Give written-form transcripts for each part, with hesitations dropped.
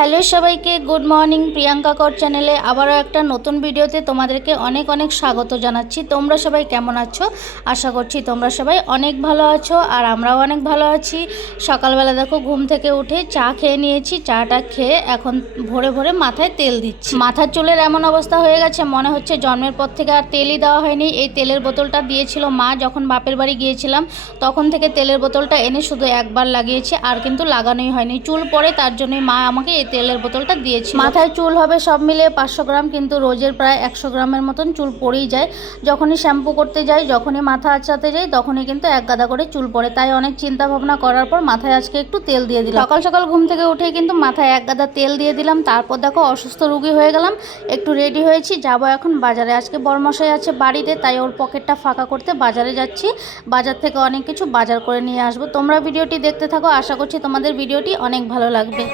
Hello সবাইকে, good morning. Priyanka কর চ্যানেলে আবারও একটা নতুন ভিডিওতে তোমাদেরকে অনেক অনেক স্বাগত জানাচ্ছি। তোমরা সবাই কেমন আছো? আশা করছি তোমরা সবাই অনেক ভালো আছো, আর আমরাও অনেক ভালো আছি। সকালবেলা দেখো ঘুম থেকে উঠে চা খেয়ে নিয়েছি। চাটা খেয়ে এখন ভোরে ভোরে মাথায় তেল দিচ্ছি। মাথার চুলের এমন অবস্থা হয়ে গেছে, মনে হচ্ছে জন্মের পর থেকে আর তেলই দেওয়া হয়নি। এই তেলের বোতলটা দিয়েছিল মা যখন বাপের বাড়ি গিয়েছিলাম, তখন থেকে তেলের বোতলটা এনে শুধু একবার লাগিয়েছি, আর কিন্তু লাগানোই হয়নি। চুল পড়ে, তার জন্যই মা আমাকে এই তেলের বোতলটা দিয়েছি। মাথায় চুল হবে সব মিলিয়ে 500 গ্রাম, কিন্তু রোজের প্রায় 100 গ্রামের মতন চুল পড়েই যায়। যখনই শ্যাম্পু করতে যাই, যখনই মাথা আঁচড়াতে যাই, তখনই কিন্তু এক গাদা করে চুল পড়ে। তাই অনেক চিন্তা ভাবনা করার পর মাথায় আজকে একটু তেল দিয়ে দিলাম। সকাল সকাল ঘুম থেকে উঠেই কিন্তু মাথায় এক গাদা তেল দিয়ে দিলাম। তারপর দেখো অসুস্থ রুগী হয়ে গেলাম। একটু রেডি হয়েছি, যাবো এখন বাজারে। আজকে বরমশাই আছে বাড়িতে, তাই ওর পকেটটা ফাঁকা করতে বাজারে যাচ্ছি। বাজার থেকে অনেক কিছু বাজার করে নিয়ে আসবো। তোমরা ভিডিওটি দেখতে থাকো, আশা করছি তোমাদের ভিডিওটি অনেক ভালো লাগবে।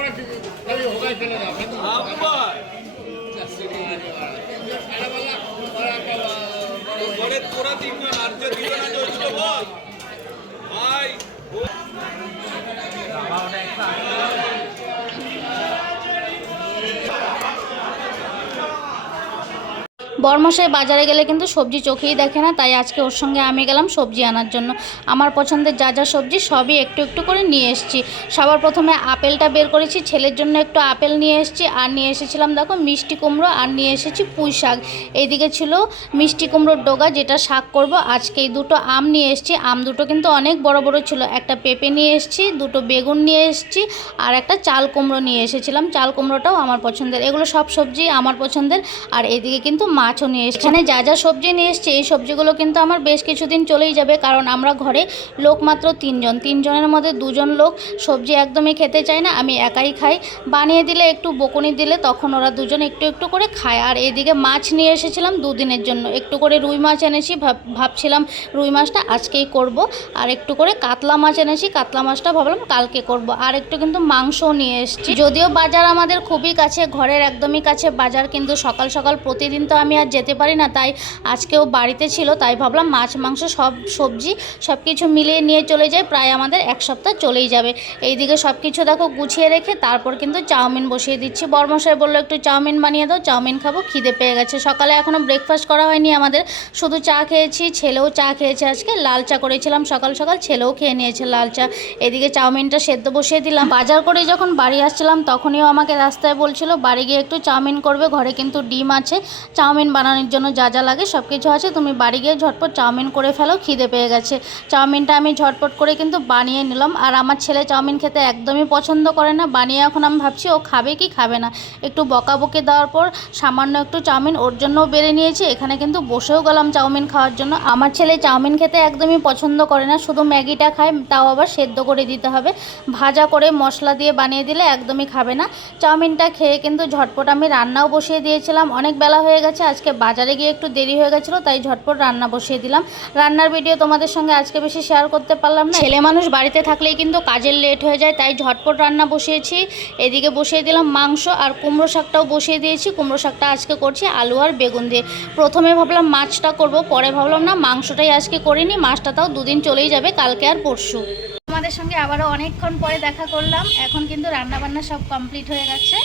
বরমশাই বাজারে গেলে কিন্তু সবজি চোখেই দেখে না, তাই আজকে ওর সঙ্গে আমি গেলাম সবজি আনার জন্য। আমার পছন্দের যা যা সবজি সবই একটু একটু করে নিয়ে এসেছি। সবার প্রথমে আপেলটা বের করেছি, ছেলের জন্য একটু আপেল নিয়ে এসেছি। আর নিয়ে এসেছিলাম দেখো মিষ্টি কুমড়ো, আর নিয়ে এসেছি পুঁই শাক। এইদিকে ছিল মিষ্টি কুমড়োর ডগা, যেটা শাক করব আজকে। এই দুটো আম নিয়ে এসেছি, আম দুটো কিন্তু অনেক বড় বড় ছিল। একটা পেঁপে নিয়ে এসেছি, দুটো বেগুন নিয়ে এসেছি, আর একটা চাল কুমড়ো নিয়ে এসেছিলাম। চাল কুমড়োটাও আমার পছন্দের। এগুলো সব সবজি আমার পছন্দের। আর এদিকে কিন্তু মাছও নিয়ে এসেছি। এখানে যা যা সবজি নিয়ে এসেছি, এই সবজিগুলো কিন্তু আমার বেশ কিছুদিন চলেই যাবে, কারণ আমরা ঘরে লোক মাত্র 3 জন। 3 জনের মধ্যে 2 জন লোক সবজি একদমই খেতে চায় না, আমি একাই খাই। বানিয়ে দিলে একটু বকুনি দিলে তখন ওরা 2জন একটু একটু করে খায়। আর এদিকে মাছ নিয়ে এসেছিলাম 2 দিনের জন্য। একটু করে রুই মাছ এনেছি, ভাবছিলাম রুই মাছটা আজকেই করব। আর একটু করে কাতলা মাছ এনেছি, কাতলা মাছটা ভাবলাম কালকে করব। আর একটু কিন্তু মাংসও নিয়ে এসেছি। যদিও বাজার আমাদের খুবই কাছে, ঘরের একদমই কাছে বাজার, কিন্তু সকাল সকাল প্রতিদিন তো আমি আর যেতে পারি না, তাই আজকেও বাড়িতে ছিল। তাই ভাবলাম মাছ মাংস সব সবজি সব কিছু মিলিয়ে নিয়ে চলে যায়, প্রায় আমাদের 1 সপ্তাহ চলেই যাবে। এইদিকে সব কিছু দেখো গুছিয়ে রেখে তারপর কিন্তু চাউমিন বসিয়ে দিচ্ছি। বরমশাই বললো একটু চাউমিন বানিয়ে দাও, চাউমিন খাবো, খিদে পেয়ে গেছে। সকালে এখনও ব্রেকফাস্ট করা হয়নি আমাদের, শুধু চা খেয়েছি। ছেলেও চা খেয়েছে, আজকে লাল চা করেছিলাম সকাল সকাল, ছেলেও খেয়ে নিয়েছে লাল চা। এদিকে চাউমিনটা সেদ্ধ বসিয়ে দিলাম। বাজার করে যখন বাড়ি আসছিলাম, তখনইও আমাকে রাস্তায় বলছিল বাড়ি গিয়ে একটু চাউমিন করবে, ঘরে কিন্তু ডিম আছে, চাউমিন বানানোর জন্য যা যা লাগে সব কিছু আছে, তুমি বাড়ি গিয়ে ঝটপট চাউমিন করে ফেলো, খিদে পেয়ে গেছে। চাউমিনটা আমি ঝটপট করে কিন্তু বানিয়ে নিলাম। আর আমার ছেলে চাউমিন খেতে একদমই পছন্দ করে না। বানিয়ে এখন আমি ভাবছি ও খাবে কি খাবে না। একটু বকাবকি দেওয়ার পর সামান্য একটু চাউমিন ওর জন্যও বেড়ে নিয়েছি। এখানে কিন্তু বসেও গেলাম চাউমিন খাওয়ার জন্য। আমার ছেলে চাউমিন খেতে একদমই পছন্দ করে না, শুধু ম্যাগিটা খায়, তাও আবার সেদ্ধ করে দিতে হবে। ভাজা করে মশলা দিয়ে বানিয়ে দিলে একদমই খাবে না। চাউমিনটা খেয়ে কিন্তু ঝটপট আমি রান্নাও বসিয়ে দিয়েছিলাম। অনেক বেলা হয়ে গেছে, আজকে বাজারে গিয়ে একটু দেরি হয়ে গেছিলো, তাই ঝটপট রান্না বসিয়ে দিলাম। রান্নার ভিডিও তোমাদের সঙ্গে আজকে বেশি শেয়ার করতে পারলাম না, ছেলে মানুষ বাড়িতে থাকলেই কিন্তু কাজের লেট হয়ে যায়, তাই ঝটপট রান্না বসিয়েছি। এদিকে বসিয়ে দিলাম মাংস, আর কুমড়ো শাকটাও বসিয়ে দিয়েছি। কুমড়ো শাকটা আজকে করছি আলু আর বেগুন দিয়ে। প্রথমে ভাবলাম মাছটা করব, পরে ভাবলাম না মাংসটাই আজকে করিনি, মাছটা তাও 2 দিন চলেই যাবে, কালকে আর পরশু। তোমাদের সঙ্গে আবারও অনেকক্ষণ পরে দেখা করলাম। এখন কিন্তু রান্নাবান্না সব কমপ্লিট হয়ে গেছে।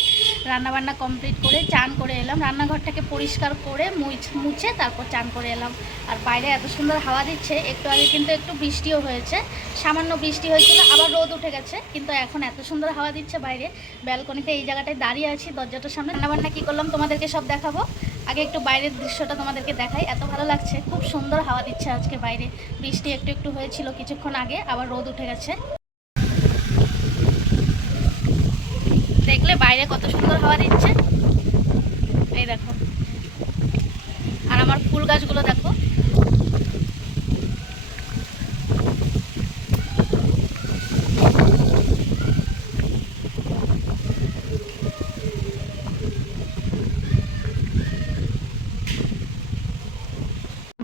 রান্নাবান্না কমপ্লিট করে চান করে এলাম, রান্নাঘরটাকে পরিষ্কার করে মুছে তারপর চান করে এলাম। আর বাইরে এত সুন্দর হাওয়া দিচ্ছে। একটু আগে কিন্তু একটু বৃষ্টিও হয়েছে, সামান্য বৃষ্টি হয়েছিল, আবার রোদ উঠে গেছে, কিন্তু এখন এত সুন্দর হাওয়া দিচ্ছে বাইরে। ব্যালকনিতে এই জায়গাটায় দাঁড়িয়ে আছি দরজাটার সামনে। রান্নাবান্না কী করলাম তোমাদেরকে সব দেখাবো। আগে একটু বাইরের দৃশ্যটা তোমাদেরকে দেখাই। এত ভালো লাগছে, খুব সুন্দর হাওয়া দিচ্ছে আজকে বাইরে। বৃষ্টি একটু একটু হয়েছিল কিছুক্ষণ আগে, আবার রোদ উঠে গেছে। দেখলে বাইরে কত সুন্দর হাওয়া দিচ্ছে, এই দেখো। আর আমার ফুল গাছগুলো দেখো।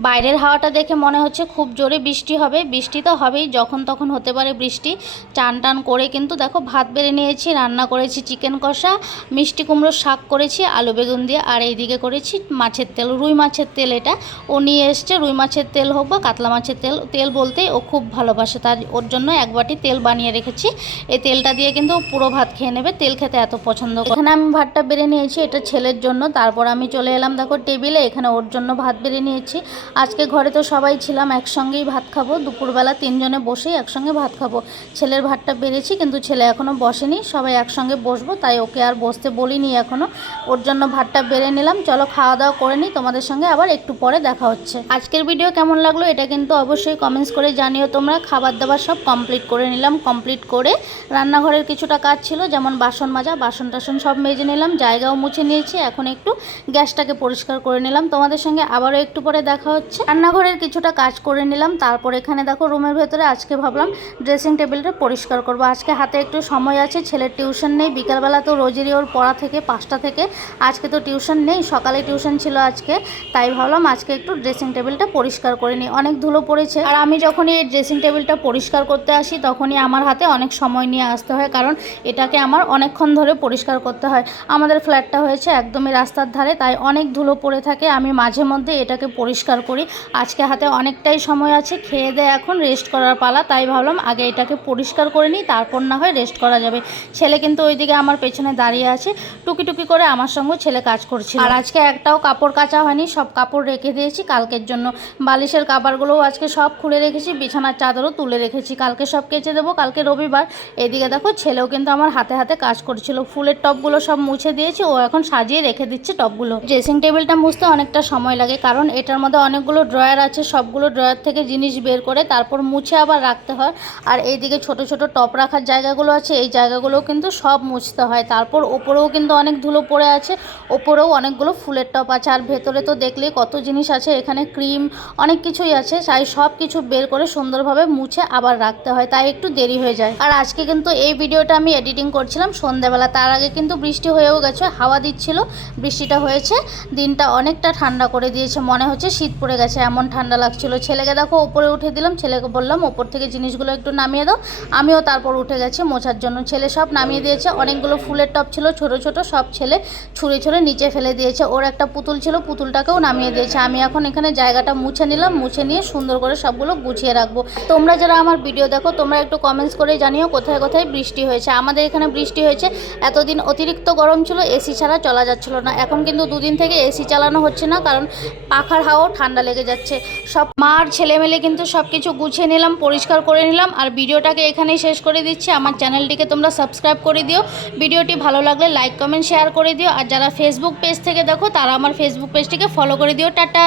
বাইরের হাওয়াটা দেখে মনে হচ্ছে খুব জোরে বৃষ্টি হবে। বৃষ্টি তো হবেই, যখন তখন হতে পারে বৃষ্টি। চান টান করে কিন্তু দেখো ভাত বেড়ে নিয়েছি, রান্না করেছি চিকেন কষা, মিষ্টি কুমড়োর শাক করেছি আলু বেগুন দিয়ে, আর এইদিকে করেছি মাছের তেল, রুই মাছের তেল। এটা ও নিয়ে এসছে, রুই মাছের তেল হোক বা কাতলা মাছের তেল, তেল বলতে ও খুব ভালোবাসে, তার ওর জন্য এক বাটি তেল বানিয়ে রেখেছি। এই তেলটা দিয়ে কিন্তু পুরো ভাত খেয়ে নেবে, তেল খেতে এত পছন্দ করে। এখানে আমি ভাতটা বেড়ে নিয়েছি, এটা ছেলের জন্য। তারপর আমি চলে এলাম দেখো টেবিলে, এখানে ওর জন্য ভাত বেড়ে নিয়েছি। আজকে ঘরে তো সবাই ছিলাম, একসঙ্গেই ভাত খাবো, দুপুরবেলা তিনজনে বসেই একসঙ্গে ভাত খাবো। ছেলের ভাতটা বেড়েছি, কিন্তু ছেলে এখনও বসেনি, সবাই একসঙ্গে বসবো, তাই ওকে আর বসতে বলিনি এখনও। ওর জন্য ভাতটা বেড়ে নিলাম। চলো খাওয়া দাওয়া করে নিই, তোমাদের সঙ্গে আবার একটু পরে দেখা হচ্ছে। আজকের ভিডিও কেমন লাগলো এটা কিন্তু অবশ্যই কমেন্টস করে জানিও তোমরা। খাবার দাবার সব কমপ্লিট করে নিলাম, কমপ্লিট করে রান্নাঘরের কিছুটা কাজ ছিল, যেমন বাসন মাজা, বাসন টাসন সব মেজে নিলাম, জায়গাও মুছে নিয়েছি। এখন একটু গ্যাসটাকে পরিষ্কার করে নিলাম। তোমাদের সঙ্গে আবারও একটু পরে দেখা হচ্ছে। রান্নাঘরের কিছুটা কাজ করে নিলাম, তারপর এখানে দেখো রুমের ভেতরে আজকে ভাবলাম ড্রেসিং টেবিলটা পরিষ্কার করব। আজকে হাতে একটু সময় আছে, ছেলের টিউশন নেই, বিকালবেলা তো রোজেরই ওর পড়া থেকে 5টা থেকে, আজকে তো টিউশন নেই, সকালে টিউশন ছিল আজকে, তাই ভাবলাম আজকে একটু ড্রেসিং টেবিলটা পরিষ্কার করে নিই। অনেক ধুলো পড়েছে, আর আমি যখনই এই ড্রেসিং টেবিলটা পরিষ্কার করতে আসি তখনই আমার হাতে অনেক সময় নিয়ে আসতে হয়, কারণ এটাকে আমার অনেকক্ষণ ধরে পরিষ্কার করতে হয়। আমাদের ফ্ল্যাটটা হয়েছে একদমই রাস্তার ধারে, তাই অনেক ধুলো পড়ে থাকে। আমি মাঝে মধ্যে এটাকে পরিষ্কার করি। আজকে হাতে অনেকটাই সময় আছে, খেয়ে দেয়ে এখন রেস্ট করার পালা, তাই ভাবলাম আগে এটাকে পরিষ্কার করে নিই, তারপর না হয় রেস্ট করা যাবে। ছেলে কিন্তু ওইদিকে আমার পেছনে দাঁড়িয়ে আছে, টুকি টুকি করে আমার সঙ্গে ছেলে কাজ করছে। আর আজকে একটাও কাপড় কাচা হয়নি, সব কাপড় রেখে দিয়েছি কালকের জন্য। বালিশের কাপড়গুলোও আজকে সব খুলে রেখেছি, বিছানার চাদরও তুলে রেখেছি, কালকে সব কেচে দেবো, কালকে রবিবার। এদিকে দেখো ছেলেও কিন্তু আমার হাতে হাতে কাজ করছিল, ফুলের টবগুলো সব মুছে দিয়েছি, ও এখন সাজিয়ে রেখে দিচ্ছে টবগুলো। ড্রেসিং টেবিলটা মুছতে অনেকটা সময় লাগে, কারণ এটার মধ্যে অনেকগুলো ড্রয়ার আছে, সবগুলো ড্রয়ার থেকে জিনিস বের করে তারপর মুছে আবার রাখতে হয়। আর এইদিকে ছোট ছোট টপ রাখার জায়গাগুলো আছে, এই জায়গাগুলোও কিন্তু সব মুছতে হয়। তারপর ওপরেও কিন্তু অনেক ধুলো পড়ে আছে, ওপরেও অনেকগুলো ফুলের টপ আছে, আর ভেতরে তো দেখলেই কত জিনিস আছে, এখানে ক্রিম অনেক কিছুই আছে, তাই সব কিছু বের করে সুন্দরভাবে মুছে আবার রাখতে হয়, তাই একটু দেরি হয়ে যায়। আর আজকে কিন্তু এই ভিডিওটা আমি এডিটিং করছিলাম সন্ধ্যাবেলা, তার আগে কিন্তু বৃষ্টি হয়েও গেছে, হাওয়া দিচ্ছিল, বৃষ্টিটা হয়েছে, দিনটা অনেকটা ঠান্ডা করে দিয়েছে, মনে হচ্ছে শীত পড়ে গেছে, এমন ঠান্ডা লাগছিল। ছেলেকে দেখো ওপরে উঠে দিলাম, ছেলেকে বললাম ওপর থেকে জিনিসগুলো একটু নামিয়ে দাও, আমিও তারপর উঠে গেছি মোছার জন্য। ছেলে সব নামিয়ে দিয়েছে, অনেকগুলো ফুলের টব ছিল ছোট ছোট, সব ছেলে ছুঁড়ে ছুঁড়ে নিচে ফেলে দিয়েছে। ওর একটা পুতুল ছিল, পুতুলটাকেও নামিয়ে দিয়েছে। আমি এখন এখানে জায়গাটা মুছে নিলাম, মুছে নিয়ে সুন্দর করে সবগুলো গুছিয়ে রাখবো। তোমরা যারা আমার ভিডিও দেখো তোমরা একটু কমেন্টস করে জানিও কোথায় কোথায় বৃষ্টি হয়েছে। আমাদের এখানে বৃষ্টি হয়েছে, এতদিন অতিরিক্ত গরম ছিল, এসি ছাড়া চলা যাচ্ছিল না, এখন কিন্তু দুদিন থেকে এসি চালানো হচ্ছে না, কারণ পাখার হাওয়াও ঠান্ডা লেগে যাচ্ছে। সব মা আর ছেলে মেলে কিন্তু সব কিছু গুছিয়ে নিলাম, পরিষ্কার করে নিলাম, আর ভিডিওটাকে এখানেই শেষ করে দিচ্ছি। আমার চ্যানেলটিকে তোমরা সাবস্ক্রাইব করে দিও, ভিডিওটি ভালো লাগলে লাইক কমেন্ট শেয়ার করে দিও, আর যারা ফেসবুক পেজ থেকে দেখো তারা আমার ফেসবুক পেজটিকে ফলো করে দিও। টাটা।